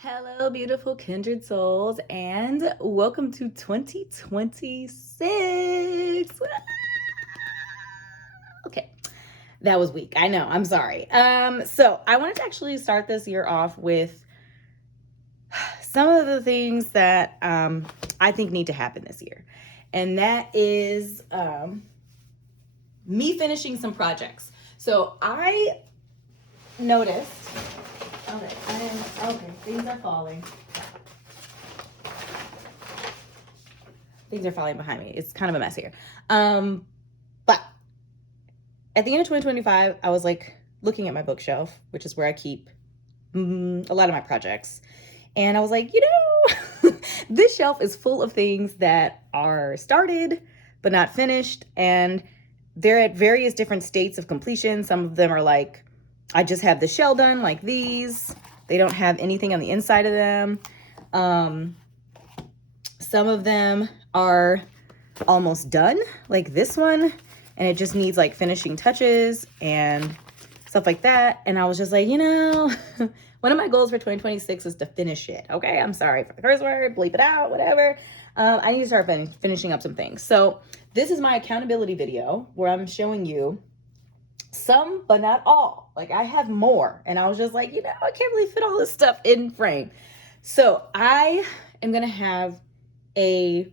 Hello, beautiful kindred souls, and welcome to 2026. Okay, that was weak. I know. I'm sorry. So I wanted to actually start this year off with some of the things that I think need to happen this year, and that is me finishing some projects. So I noticed. Okay, things are falling. Things are falling behind me. It's kind of a mess here. But at the end of 2025, I was like looking at my bookshelf, which is where I keep a lot of my projects. And I was like, this shelf is full of things that are started but not finished. And they're at various different states of completion. Some of them are like, I just have the shell done, like these. They don't have anything on the inside of them. Some of them are almost done, like this one, and it just needs like finishing touches and stuff like that. And I was just like, one of my goals for 2026 is to finish it. Okay, I'm sorry for the curse word, bleep it out, whatever. I need to start finishing up some things. So this is my accountability video where I'm showing you some, but not all. Like I have more, and I was just like, I can't really fit all this stuff in frame. So I am gonna have a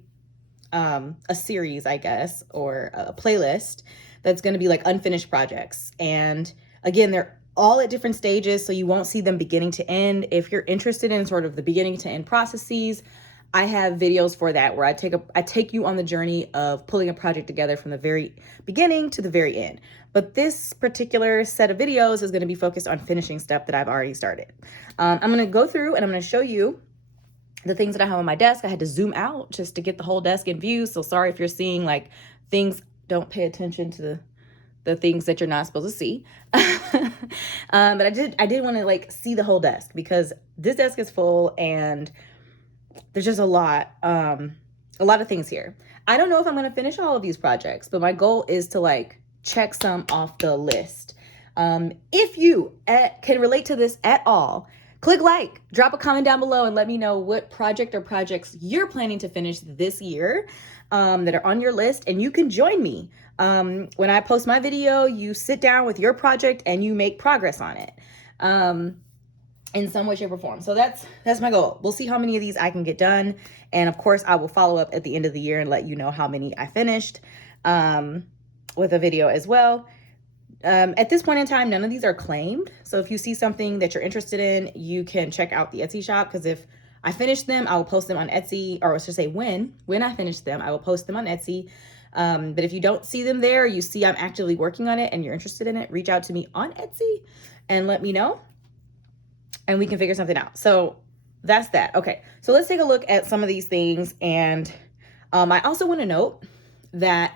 series, I guess, or a playlist that's going to be like unfinished projects. And again, they're all at different stages, so you won't see them beginning to end. If you're interested in sort of the beginning to end processes, I have videos for that where I take you on the journey of pulling a project together from the very beginning to the very end. But this particular set of videos is going to be focused on finishing stuff that I've already started. I'm going to go through and I'm going to show you the things that I have on my desk. I had to zoom out just to get the whole desk in view. So sorry if you're seeing like things. Don't pay attention to the things that you're not supposed to see. But I did want to like see the whole desk because this desk is full and there's just a lot of things here. I don't know if I'm going to finish all of these projects, but my goal is to like check some off the list. If you can relate to this at all, click like, drop a comment down below, and let me know what project or projects you're planning to finish this year that are on your list, and you can join me. When I post my video, you sit down with your project and you make progress on it in some way, shape, or form. So that's my goal. We'll see how many of these I can get done. And of course, I will follow up at the end of the year and let you know how many I finished with a video as well. At this point in time, none of these are claimed. So if you see something that you're interested in, you can check out the Etsy shop, because if I finish them, I will post them on Etsy, or I should say when I finish them, I will post them on Etsy. But if you don't see them there, you see I'm actively working on it and you're interested in it, reach out to me on Etsy and let me know, and we can figure something out. So that's that. Okay, so let's take a look at some of these things. And I also want to note that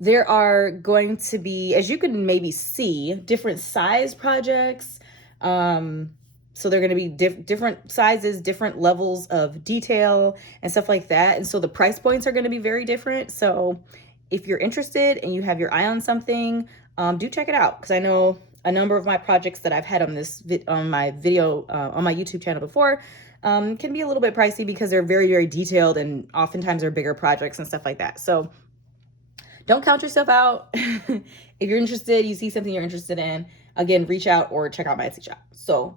there are going to be, as you can maybe see, different size projects. So they're going to be different sizes, different levels of detail and stuff like that. And so the price points are going to be very different. So if you're interested and you have your eye on something, do check it out. Because I know a number of my projects that I've had on on my YouTube channel before can be a little bit pricey because they're very, very detailed, and oftentimes they're bigger projects and stuff like that. So don't count yourself out. If you're interested, you see something you're interested in, again, reach out or check out my Etsy shop. So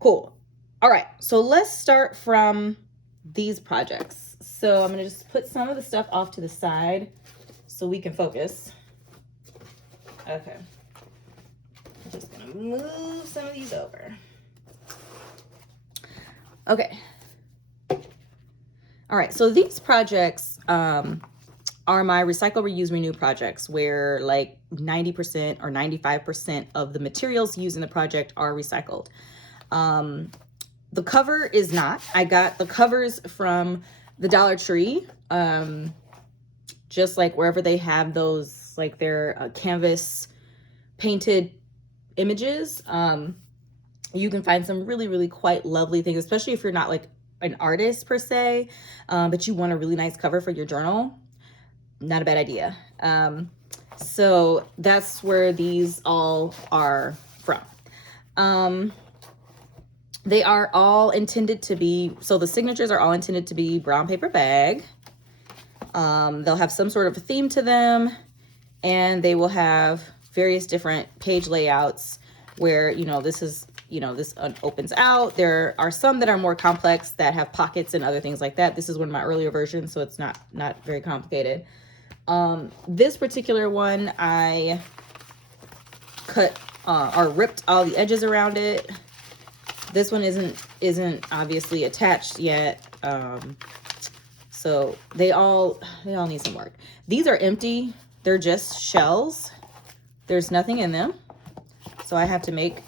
cool. All right, so let's start from these projects. So I'm gonna just put some of the stuff off to the side so we can focus. Okay. I'm just gonna move some of these over. Okay. All right, so these projects are my recycle, reuse, renew projects, where like 90% or 95% of the materials used in the project are recycled. The cover is not. I got the covers from the Dollar Tree, just like wherever they have those, like their canvas painted images. You can find some really, really quite lovely things, especially if you're not like an artist per se, but you want a really nice cover for your journal. Not a bad idea. So that's where these all are from. They are all intended to be, so the signatures are all intended to be brown paper bag. They'll have some sort of a theme to them, and they will have various different page layouts where, you know, this is, you know, this opens out. There are some that are more complex that have pockets and other things like that. This is one of my earlier versions, so it's not very complicated. This particular one, I cut or ripped all the edges around it. This one isn't obviously attached yet. So they all need some work. These are empty. They're just shells. There's nothing in them. So I have to make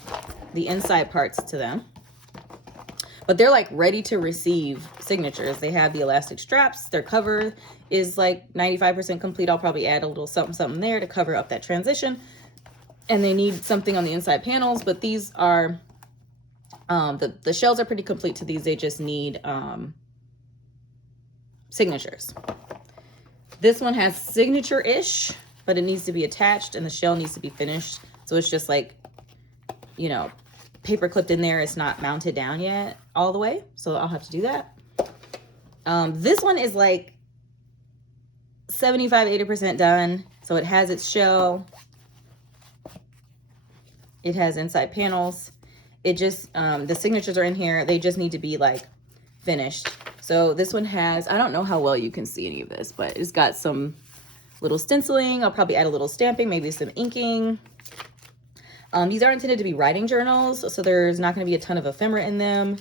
the inside parts to them. But they're like ready to receive signatures. They have the elastic straps. Their cover is like 95% complete. I'll probably add a little something there to cover up that transition. And they need something on the inside panels, but these are, the shells are pretty complete to these. They just need signatures. This one has signature-ish, but it needs to be attached and the shell needs to be finished. So it's just like, you know, paper clipped in there. It's not mounted down yet all the way. So I'll have to do that. This one is like 75–80% done. So it has its shell. It has inside panels. It just, the signatures are in here. They just need to be like finished. So this one has, I don't know how well you can see any of this, but it's got some little stenciling. I'll probably add a little stamping, maybe some inking. These are intended to be writing journals, so there's not going to be a ton of ephemera in them.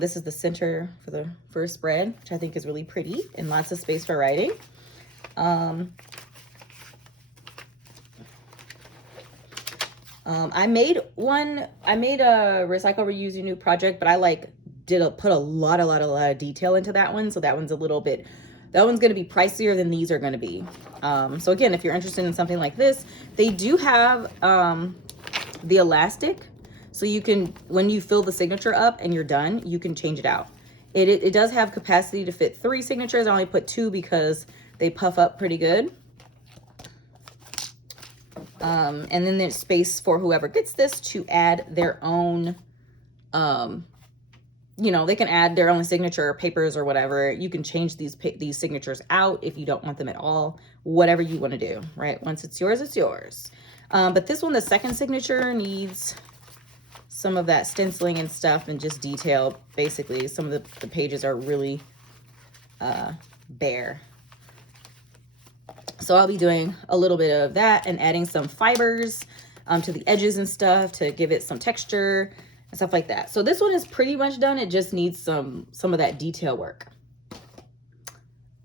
This is the center for the first spread, which I think is really pretty and lots of space for writing. I made a recycle, reuse, renew project, but I like put a lot of detail into that one. So that one's going to be pricier than these are going to be. So again, if you're interested in something like this, they do have the elastic. So you can, when you fill the signature up and you're done, you can change it out. It does have capacity to fit 3 signatures. I only put 2 because they puff up pretty good. And then there's space for whoever gets this to add their own, you know, they can add their own signature papers or whatever. You can change these signatures out if you don't want them at all, whatever you want to do, right? Once it's yours, it's yours. But this one, the second signature, needs some of that stenciling and stuff and just detail. Basically, some of the pages are really bare. So I'll be doing a little bit of that and adding some fibers to the edges and stuff to give it some texture and stuff like that. So this one is pretty much done. It just needs some of that detail work.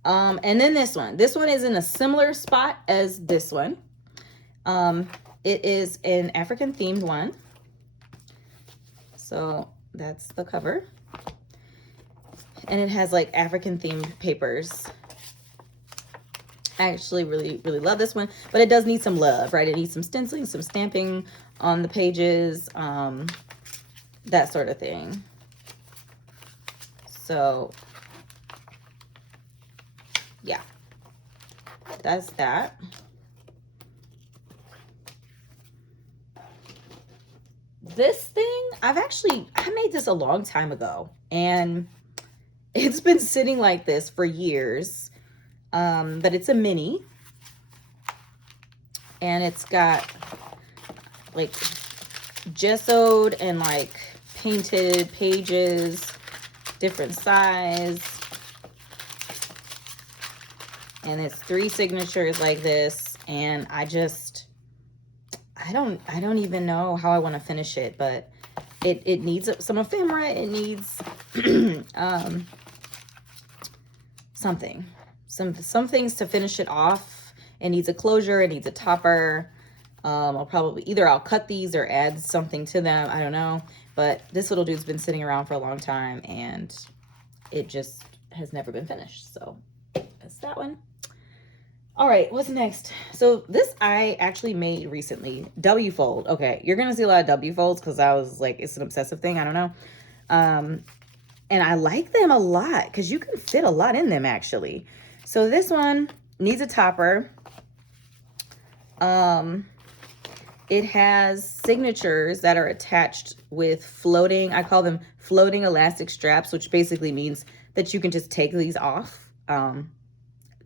And then this one is in a similar spot as this one. It is an African themed one. So that's the cover. And it has like African themed papers. I actually really love this one, but it does need some love, right? It needs some stenciling, some stamping on the pages, that sort of thing. So yeah, that's that. This thing, I made this a long time ago and it's been sitting like this for years. But it's a mini and it's got like gessoed and like painted pages, different size. And it's 3 signatures like this. And I don't even know how I want to finish it, but it needs some ephemera. It needs, something. Some things to finish it off. It needs a closure. It needs a topper. I'll cut these or add something to them. I don't know. But this little dude's been sitting around for a long time and it just has never been finished. So that's that one. All right, what's next? So this I actually made recently. W fold. Okay, you're gonna see a lot of W folds because I was like, it's an obsessive thing. I don't know. And I like them a lot because you can fit a lot in them actually. So this one needs a topper. It has signatures that are attached with floating, I call them floating elastic straps, which basically means that you can just take these off.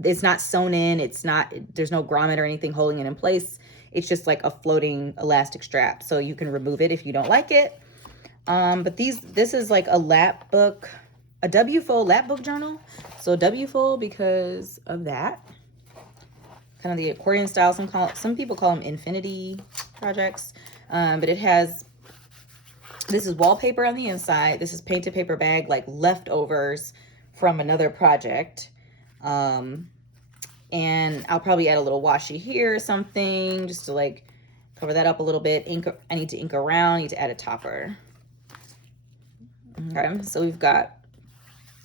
It's not sewn in. It's not, there's no grommet or anything holding it in place. It's just like a floating elastic strap. So you can remove it if you don't like it. But this is like a lap book, a W-fold lap book journal. So W-fold because of that. Kind of the accordion style. Some people call them infinity projects. But it has, this is wallpaper on the inside. This is painted paper bag, like leftovers from another project. And I'll probably add a little washi here or something just to like cover that up a little bit. Ink, I need to ink around, I need to add a topper. Okay, so we've got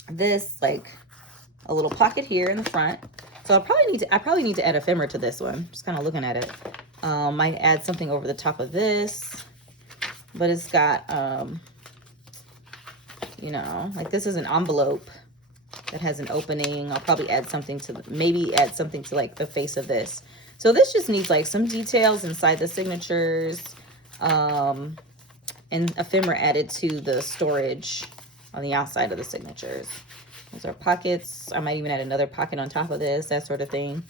this like a little pocket here in the front. So I probably need to add ephemera to this one. Just kind of looking at it. Might add something over the top of this, but it's got, you know, like this is an envelope that has an opening. I'll probably add something to, maybe add something to like the face of this. So this just needs like some details inside the signatures, and ephemera added to the storage on the outside of the signatures. Those are pockets. I might even add another pocket on top of this, that sort of thing.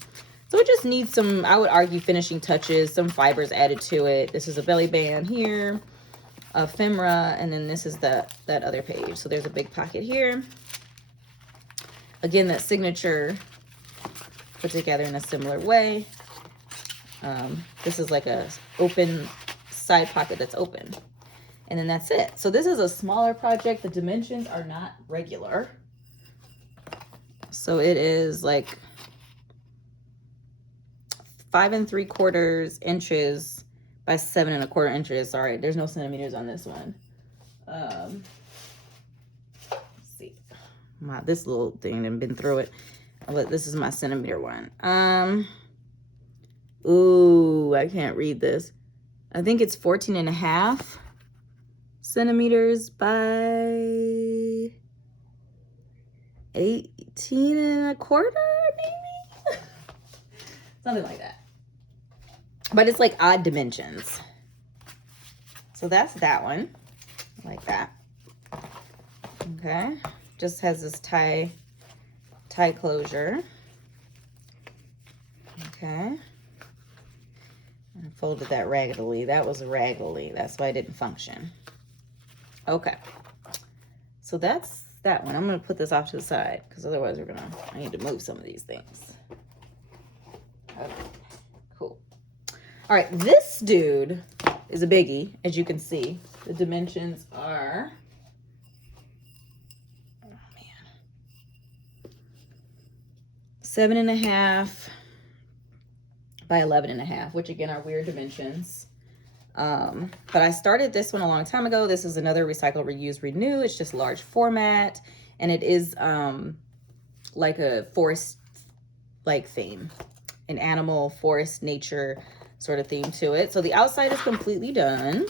So it just needs some, I would argue, finishing touches, some fibers added to it. This is a belly band here, ephemera, and then this is that other page. So there's a big pocket here. Again, that signature put together in a similar way. This is like a open side pocket that's open. And then that's it. So this is a smaller project. The dimensions are not regular. So it is like 5 3/4 inches by 7 1/4 inches. Sorry, there's no centimeters on this one. Let's see. This little thing done been through it. But this is my centimeter one. Ooh, I can't read this. I think it's 14 1/2 centimeters by 18 1/4, maybe? Something like that. But it's like odd dimensions. So that's that one. Like that. Okay. Just has this tie closure. Okay. I folded that raggedly. That was raggedly. That's why it didn't function. Okay. So that's that one. I'm going to put this off to the side because otherwise I need to move some of these things. Okay. Cool. All right. This dude is a biggie, as you can see. The dimensions are, oh man, 7 1/2 by 11 1/2, which again are weird dimensions. But I started this one a long time ago. This is another recycle, reuse, renew. It's just large format, and it is like a forest like theme, an animal, forest, nature sort of theme to it. So the outside is completely done.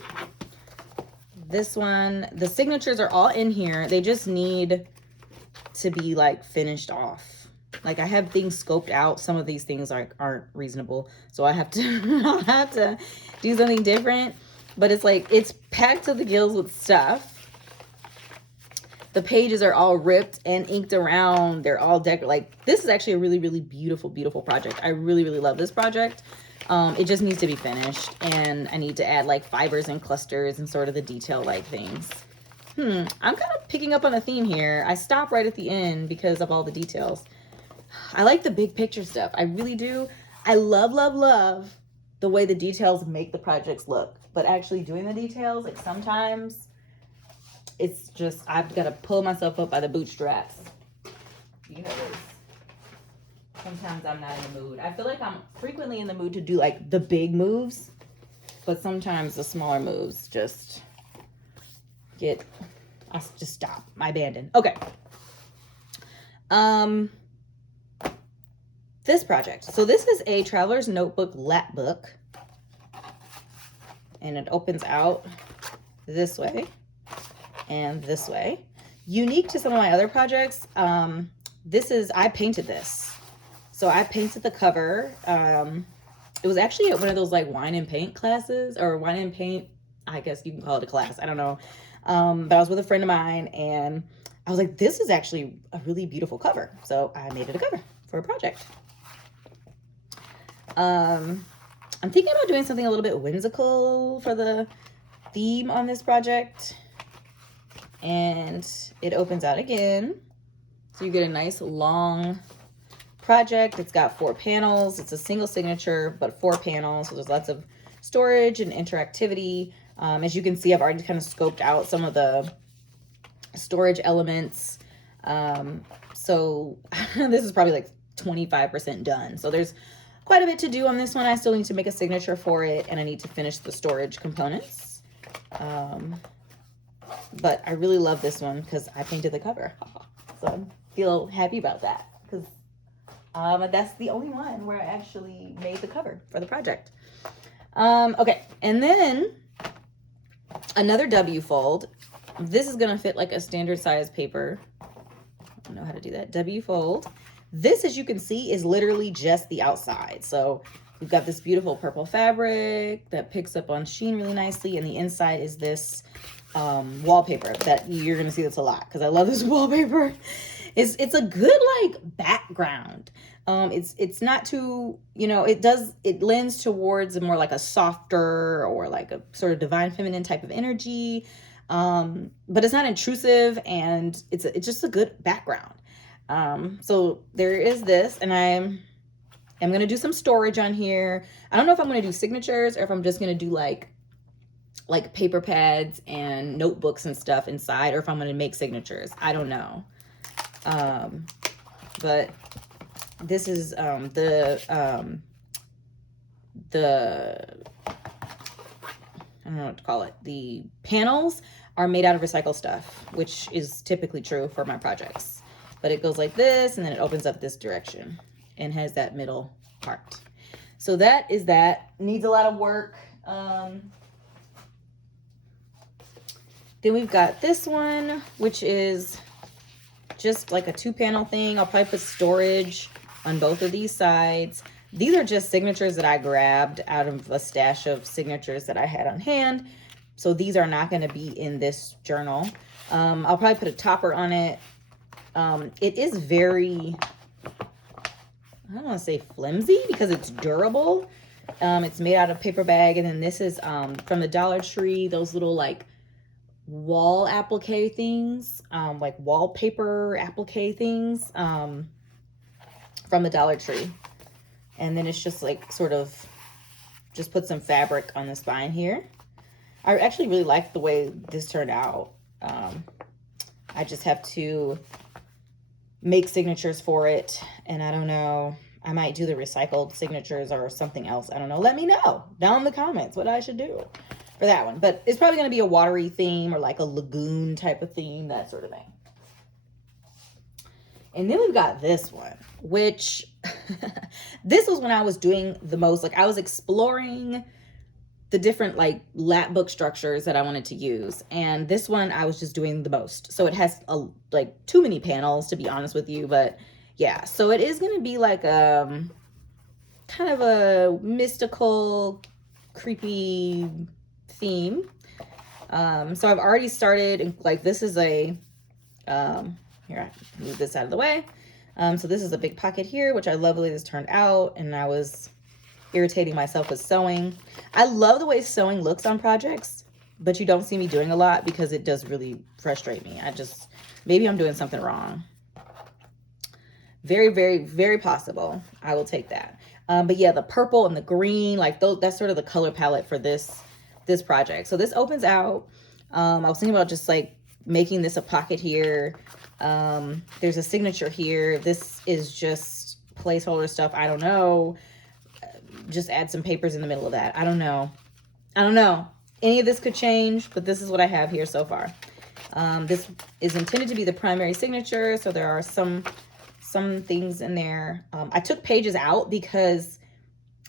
This one, the signatures are all in here. They just need to be like finished off. Like I have things scoped out. Some of these things aren't reasonable. So I have to do something different. But it's like, it's packed to the gills with stuff. The pages are all ripped and inked around. They're all decorated. Like this is actually a really, really beautiful, beautiful project. I really, really love this project. It just needs to be finished. And I need to add like fibers and clusters and sort of the detail like things. I'm kind of picking up on a theme here. I stop right at the end because of all the details. I like the big picture stuff. I really do. I love, love, love the way the details make the projects look. But actually doing the details, like sometimes it's just, I've got to pull myself up by the bootstraps. Because sometimes I'm not in the mood. I feel like I'm frequently in the mood to do like the big moves. But sometimes the smaller moves just I just stop. I abandon. Okay. This project. So this is a traveler's notebook lap book. And it opens out this way and this way. Unique to some of my other projects, I painted this. So I painted the cover. It was actually at one of those like wine and paint classes, or wine and paint, I guess you can call it a class, I don't know. But I was with a friend of mine, and I was like, this is actually a really beautiful cover. So I made it a cover for a project. I'm thinking about doing something a little bit whimsical for the theme on this project. And it opens out again. So you get a nice long project. It's got 4 panels. It's a single signature, but 4 panels. So there's lots of storage and interactivity. As you can see, I've already kind of scoped out some of the storage elements. So this is probably like 25% done. So there's quite a bit to do on this one. I still need to make a signature for it, and I need to finish the storage components. But I really love this one because I painted the cover. So I feel happy about that, because that's the only one where I actually made the cover for the project. Okay, and then another W fold. This is gonna fit like a standard size paper. I don't know how to do that. W fold. This, as you can see, is literally just the outside. So we've got this beautiful purple fabric that picks up on sheen really nicely, and the inside is this wallpaper that you're gonna see this a lot, because I love this wallpaper. It's a good like background. It's not too, you know, it lends towards more like a softer or like a sort of divine feminine type of energy, but it's not intrusive, and it's just a good background. So there is this, and I'm gonna do some storage on here. I don't know if I'm gonna do signatures or if I'm just gonna do like paper pads and notebooks and stuff inside, or if I'm gonna make signatures. I don't know. But this is the I don't know what to call it. The panels are made out of recycled stuff, which is typically true for my projects. But it goes like this, and then it opens up this direction and has that middle part. So that is that. Needs a lot of work. Then we've got this one, which is just like a 2-panel thing. I'll probably put storage on both of these sides. These are just signatures that I grabbed out of a stash of signatures that I had on hand. So these are not going to be in this journal. I'll probably put a topper on it. It is very, I don't want to say flimsy, because it's durable. It's made out of paper bag. And then this is from the Dollar Tree, those little like wall applique things, like wallpaper applique things, from the Dollar Tree. And then it's just like sort of just put some fabric on the spine here. I actually really like the way this turned out. I just have to make signatures for it, and I don't know, I might do the recycled signatures or something else. I don't know. Let me know down in the comments what I should do for that one. But it's probably going to be a watery theme or like a lagoon type of theme, that sort of thing. And then we've got this one, which this was when I was doing the most, like I was exploring the different like lap book structures that I wanted to use. And this one I was just doing the most. So it has like too many panels, to be honest with you. But yeah, so it is going to be like kind of a mystical, creepy theme. So I've already started, like this is a, here, I move this out of the way. So this is a big pocket here, which I love the way this turned out. And I was irritating myself with sewing. I love the way sewing looks on projects, but you don't see me doing a lot because it does really frustrate me. Maybe I'm doing something wrong. Very, very, very possible. I will take that. But yeah, the purple and the green, like that's sort of the color palette for this project. So this opens out. I was thinking about just like making this a pocket here. There's a signature here. This is just placeholder stuff. I don't know. Just add some papers in the middle of that. I don't know. Any of this could change, but this is what I have here so far. This is intended to be the primary signature, so there are some things in there. I took pages out because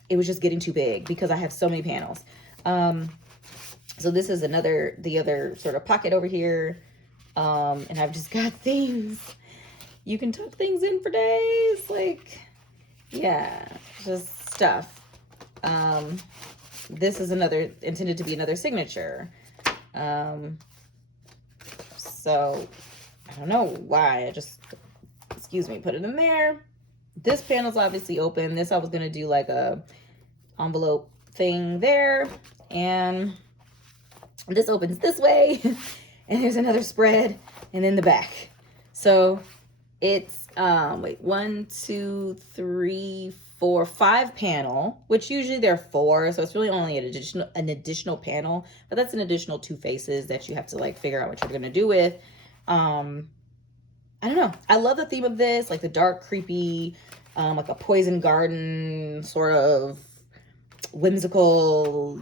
it was just getting too big because I have so many panels. So this is the other sort of pocket over here. And I've just got things. You can tuck things in for days. Like, yeah, just stuff. This is another, intended to be another signature. So I don't know why. I just, excuse me, put it in there. This panel's obviously open. This I was gonna do like a envelope thing there, and this opens this way, and there's another spread, and then the back. So it's wait, 1, 2, 3, 4, 5 panel, which usually there are 4, so it's really only an additional panel, but that's an additional 2 faces that you have to like figure out what you're gonna do with. I don't know. I love the theme of this, like the dark, creepy, like a poison garden sort of whimsical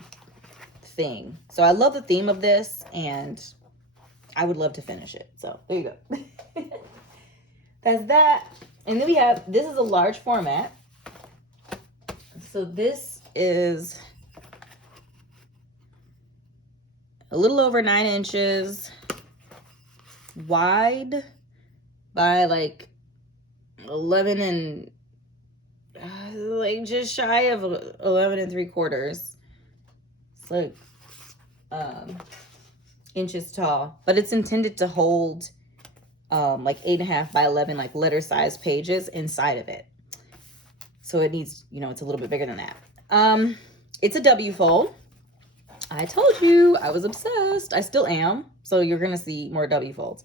thing. So I love the theme of this, and I would love to finish it. So there you go. That's that. And then we have, this is a large format. So this is a little over 9 inches wide by like 11 and like just shy of 11 3/4. It's like inches tall, but it's intended to hold like 8.5 by 11 like letter size pages inside of it. So it needs, you know, it's a little bit bigger than that. It's a W fold. I told you I was obsessed. I still am. So you're gonna see more W folds.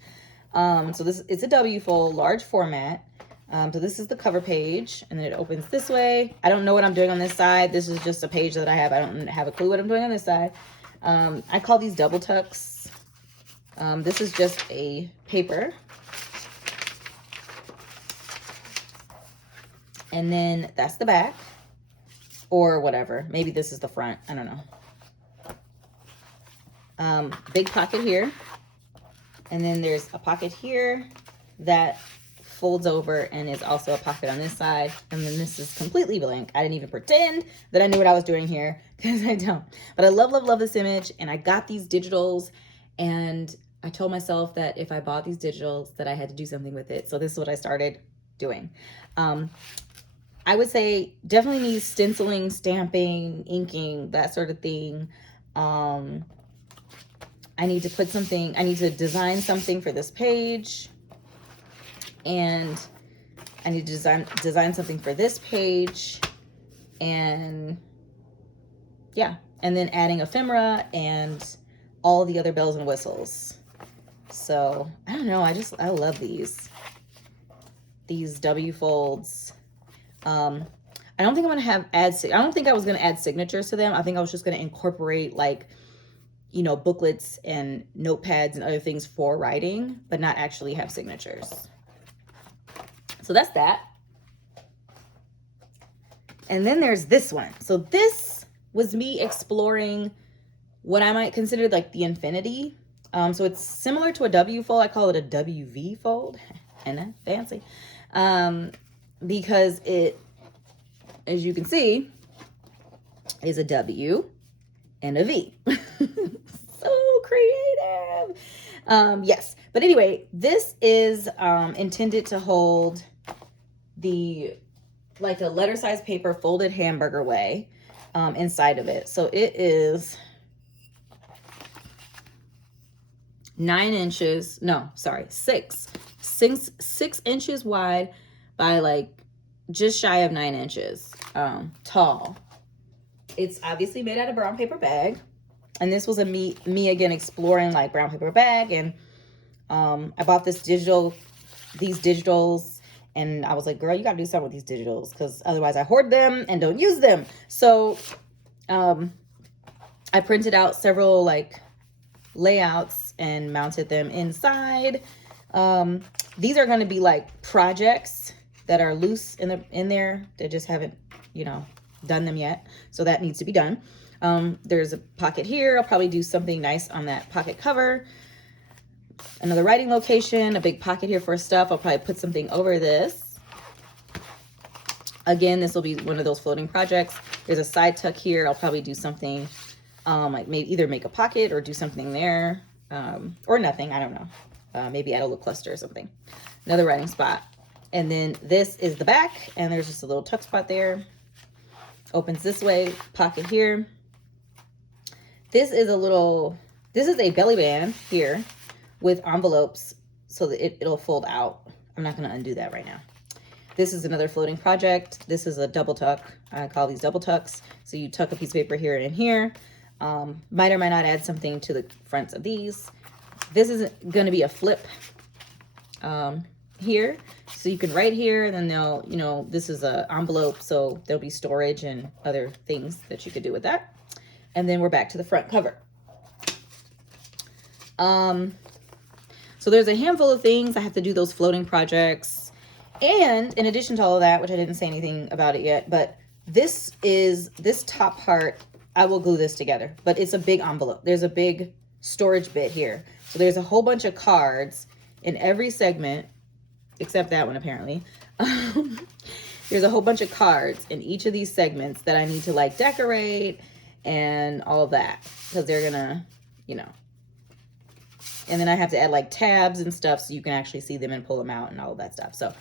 So it's a W fold, large format. So this is the cover page, and then it opens this way. I don't know what I'm doing on this side. This is just a page that I have. I don't have a clue what I'm doing on this side. I call these double tucks. This is just a paper. And then that's the back, or whatever. Maybe this is the front. I don't know. Big pocket here. And then there's a pocket here that folds over and is also a pocket on this side. And then this is completely blank. I didn't even pretend that I knew what I was doing here, because I don't. But I love, love, love this image. And I got these digitals, and I told myself that if I bought these digitals that I had to do something with it. So this is what I started doing. I would say definitely needs stenciling, stamping, inking, that sort of thing. I need to put something, I need to design something for this page. And I need to design something for this page. And yeah, and then adding ephemera and all the other bells and whistles. So I don't know, I love these W folds. I don't think I'm gonna I don't think I was gonna add signatures to them. I think I was just gonna incorporate like, you know, booklets and notepads and other things for writing, but not actually have signatures. So that's that. And then there's this one. So this was me exploring what I might consider like the infinity. So it's similar to a W fold. I call it a WV fold. And fancy. Because it, as you can see, is a W and a V. So creative. Yes. But anyway, this is intended to hold the, like a letter size paper folded hamburger way inside of it. So it is 9 inches. No, sorry, 6 inches wide by like just shy of 9 inches tall. It's obviously made out of brown paper bag. And this was a me again exploring like brown paper bag. And I bought these digitals, and I was like, girl, you gotta do something with these digitals, because otherwise I hoard them and don't use them. So I printed out several like layouts and mounted them inside. These are going to be like projects that are loose in there. They just haven't, you know, done them yet. So that needs to be done. There's a pocket here. I'll probably do something nice on that pocket cover. Another writing location, a big pocket here for stuff. I'll probably put something over this. Again, this will be one of those floating projects. There's a side tuck here. I'll probably do something like maybe either make a pocket or do something there, or nothing. I don't know. Maybe add a little cluster or something. Another writing spot. And then this is the back, and there's just a little tuck spot there. Opens this way, pocket here. This is a belly band here with envelopes so that it'll fold out. I'm not gonna undo that right now. This is another floating project. This is a double tuck. I call these double tucks. So you tuck a piece of paper here and here. Might or might not add something to the fronts of these. This is gonna be a flip here. So you can write here, and then they'll, you know, this is a envelope, so there'll be storage and other things that you could do with that. And then we're back to the front cover. So there's a handful of things. I have to do those floating projects. And in addition to all of that, which I didn't say anything about it yet, but this top part, I will glue this together, but it's a big envelope. There's a big storage bit here. So there's a whole bunch of cards in every segment, except that one apparently. There's a whole bunch of cards in each of these segments that I need to like decorate and all of that, because they're gonna, you know, and then I have to add like tabs and stuff so you can actually see them and pull them out and all of that stuff. So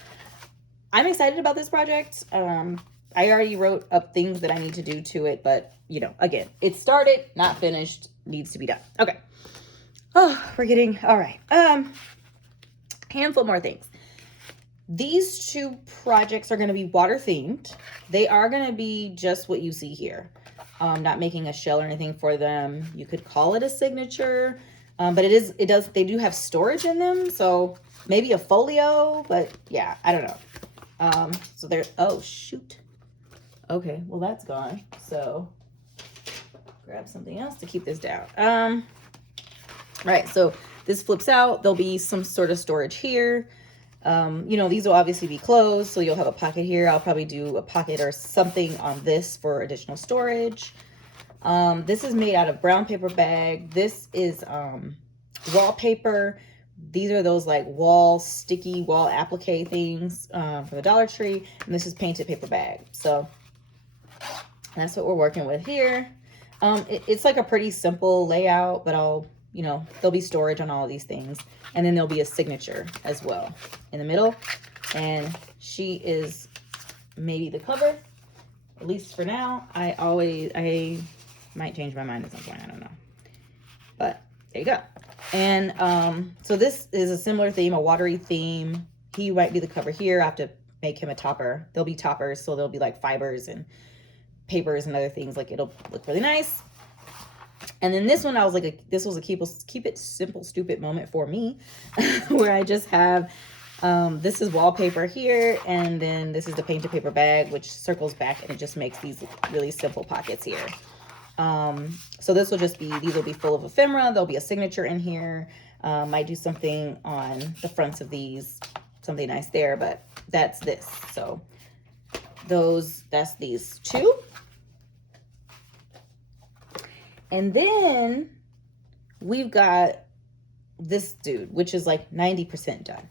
I'm excited about this project. I already wrote up things that I need to do to it, but you know, again, it's started, not finished, needs to be done. Okay. Oh, we're getting, all right. Handful more things. These two projects are going to be water themed. They are going to be just what you see here. Not making a shell or anything for them. You could call it a signature, but they do have storage in them. So maybe a folio, but yeah, I don't know. So there's, oh shoot. Okay, well that's gone. So grab something else to keep this down. Right, so this flips out. There'll be some sort of storage here. You know, these will obviously be closed, so you'll have a pocket here. I'll probably do a pocket or something on this for additional storage. This is made out of brown paper bag. This is wallpaper. These are those like sticky wall applique things from the Dollar Tree. And this is painted paper bag. So that's what we're working with here. It's like a pretty simple layout, but you know, there'll be storage on all of these things. And then there'll be a signature as well in the middle. And she is maybe the cover, at least for now. I might change my mind at some point, I don't know. But there you go. And so this is a similar theme, a watery theme. He might be the cover here. I have to make him a topper. There'll be toppers, so there'll be like fibers and papers and other things. Like, it'll look really nice. And then this one, I was like, this was a keep it simple, stupid moment for me, where I just have, this is wallpaper here, and then this is the painted paper bag, which circles back, and it just makes these really simple pockets here. So this will just be, these will be full of ephemera. There'll be a signature in here. Might do something on the fronts of these, something nice there, but that's this. So that's these two. And then we've got this dude, which is like 90% done.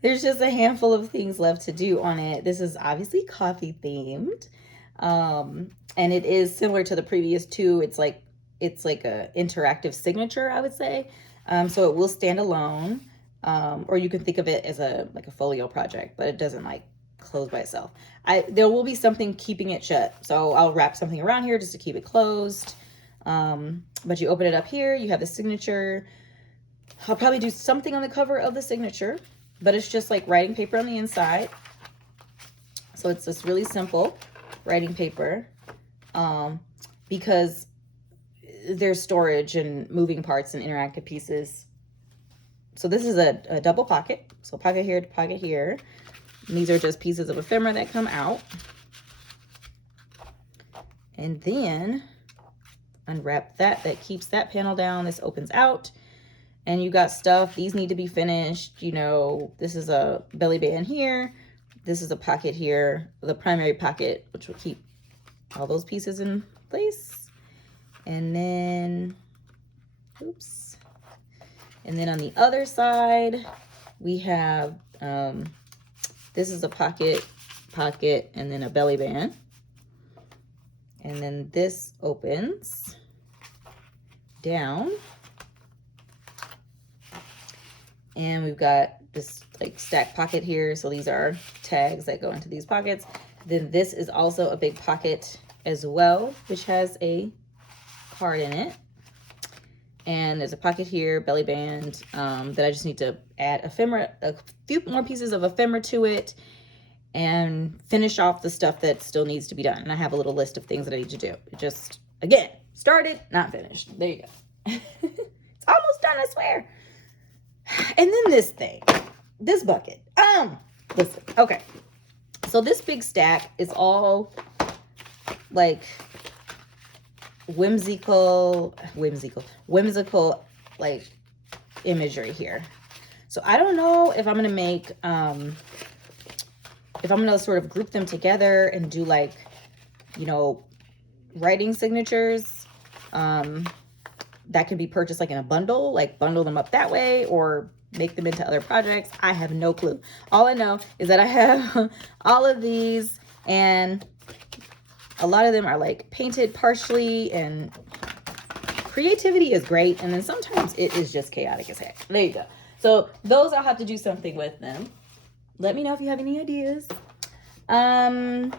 There's just a handful of things left to do on it. This is obviously coffee themed. And it is similar to the previous two. It's like a interactive signature, I would say. So it will stand alone. Or you can think of it as like a folio project, but it doesn't like close by itself. There will be something keeping it shut. So I'll wrap something around here just to keep it closed. But you open it up here, you have the signature. I'll probably do something on the cover of the signature, but it's just like writing paper on the inside. So it's just really simple writing paper, because there's storage and moving parts and interactive pieces. So this is a double pocket. So pocket here to pocket here. And these are just pieces of ephemera that come out. And then unwrap that keeps that panel down. This opens out, and you got stuff. These need to be finished. You know, this is a belly band here. This is a pocket here, the primary pocket, which will keep all those pieces in place. And then, oops. And then on the other side, we have, this is a pocket, and then a belly band. And then this opens down. And we've got this like stack pocket here. So these are tags that go into these pockets. Then this is also a big pocket as well, which has a card in it. And there's a pocket here, belly band, that I just need to add ephemera, a few more pieces of ephemera to it, and finish off the stuff that still needs to be done. And I have a little list of things that I need to do. Just, again, started, not finished. There you go. It's almost done, I swear. And then this thing, this bucket. Listen, okay. So this big stack is all like whimsical like imagery here. So I don't know if I'm gonna make if I'm gonna sort of group them together and do like, you know, writing signatures that can be purchased like in a bundle, like bundle them up that way, or make them into other projects. I have no clue. All I know is that I have all of these, and a lot of them are like painted partially, and creativity is great. And then sometimes it is just chaotic as heck. There you go. So those I'll have to do something with them. Let me know if you have any ideas. And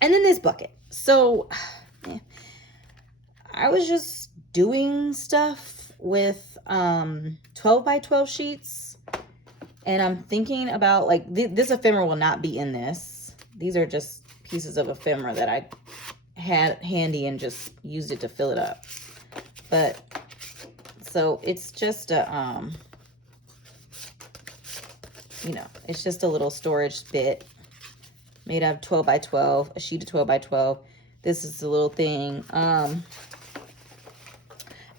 then this bucket. So I was just doing stuff with 12 by 12 sheets, and I'm thinking about like this ephemera will not be in this. These are just pieces of ephemera that I had handy and just used it to fill it up. But so it's just a you know, it's just a little storage bit made out of 12 by 12, a sheet of 12 by 12. This is the little thing.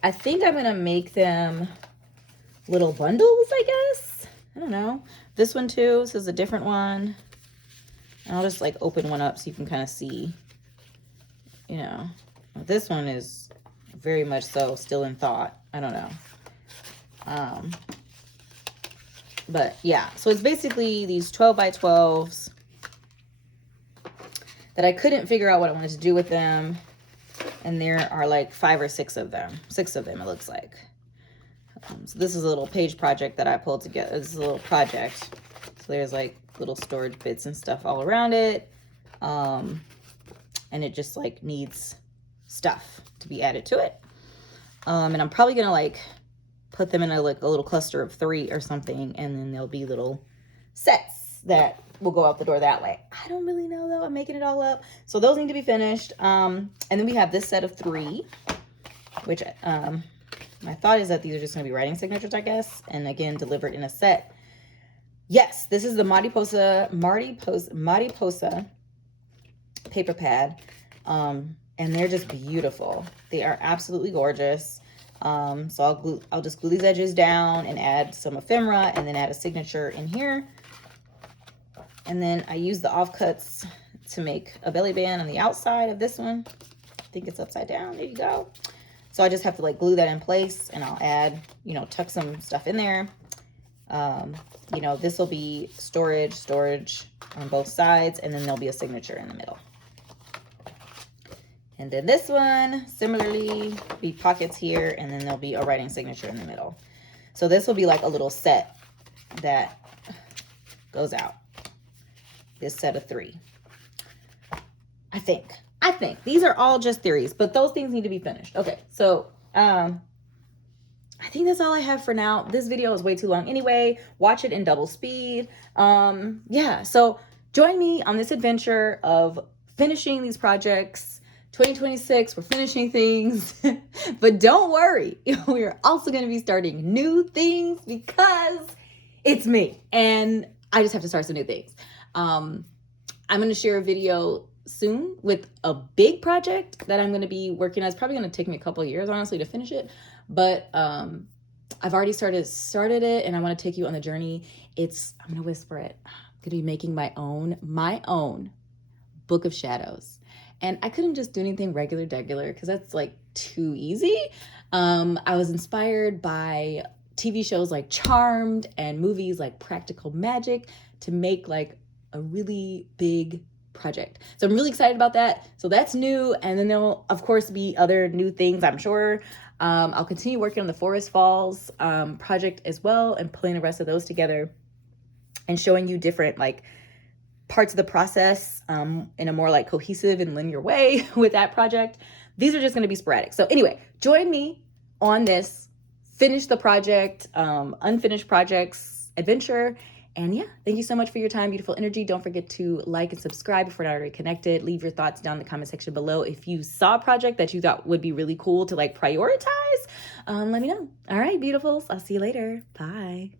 I think I'm gonna make them little bundles, I guess. I don't know. This one too, this is a different one. And I'll just like open one up so you can kind of see, you know. This one is very much so still in thought. I don't know. But yeah, so it's basically these 12 by 12s that I couldn't figure out what I wanted to do with them. And there are like 5 or 6 of them. 6 of them, it looks like. So this is a little page project that I pulled together. This is a little project. So there's like little storage bits and stuff all around it. And it just like needs stuff to be added to it. And I'm probably gonna like put them in a little cluster of 3 or something, and then there'll be little sets that will go out the door that way. I don't really know though. I'm making it all up. So those need to be finished. And then we have this set of 3, which my thought is that these are just gonna be writing signatures, I guess, and again delivered in a set. Yes, this is the Mariposa paper pad, and they're just beautiful. They are absolutely gorgeous. So I'll just glue these edges down and add some ephemera, and then add a signature in here. And then I use the offcuts to make a belly band on the outside of this one. I think it's upside down. There you go. So I just have to like glue that in place, and I'll add, you know, tuck some stuff in there. You know, this will be storage on both sides, and then there'll be a signature in the middle. And then this one, similarly, be pockets here, and then there'll be a writing signature in the middle. So this will be like a little set that goes out. This set of 3. I think. These are all just theories, but those things need to be finished. Okay, so I think that's all I have for now. This video is way too long anyway. Watch it in double speed. Yeah, so join me on this adventure of finishing these projects. 2026, we're finishing things. But don't worry, we are also going to be starting new things because it's me and I just have to start some new things. I'm going to share a video soon with a big project that I'm going to be working on. It's probably going to take me a couple of years, honestly, to finish it. But I've already started it, and I want to take you on the journey. I'm going to whisper it. I'm going to be making my own Book of Shadows. And I couldn't just do anything regular because that's like too easy. I was inspired by TV shows like Charmed and movies like Practical Magic to make like a really big project. So I'm really excited about that. So that's new. And then there'll of course be other new things, I'm sure. I'll continue working on the Forest Falls project as well, and pulling the rest of those together and showing you different like parts of the process in a more like cohesive and linear way with that project. These are just going to be sporadic. So anyway, join me on this finish the project, unfinished projects adventure. And yeah, thank you so much for your time, beautiful energy. Don't forget to like and subscribe if we're not already connected. Leave your thoughts down in the comment section below. If you saw a project that you thought would be really cool to like prioritize, let me know. All right, beautifuls. I'll see you later. Bye.